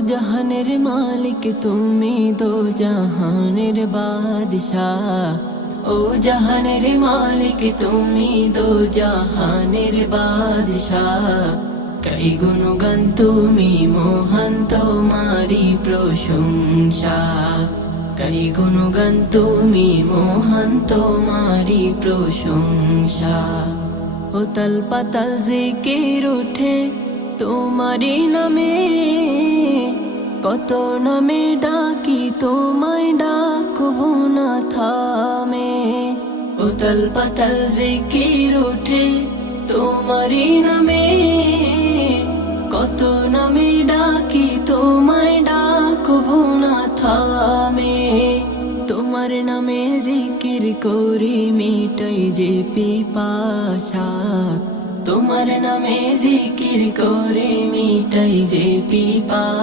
জাহানের মালিক তুমি, দো জাহানের বাদশাহ। ও জাহানের মালিক তুমি, দো জাহানের বাদশাহ। কাই গুণগান তুমি মহান, তোমারি প্রশংসা। কাই গুণগান তুমি মহান, তোমারি প্রশংসা। উতাল পাতাল জিকির উঠে তোমারি নামে, কত নামে ডাকি তোমায় ডাকবো না থামে। উতাল পাতাল জিকির উঠে তোমারি নামে, কত নামে ডাকি তোমায় ডাকবো না থামে। তোমার নামে জিকির করি মিটাই যে পিপাসা। তোমার নামে জিকির করে মিটাই যে পিপাসা।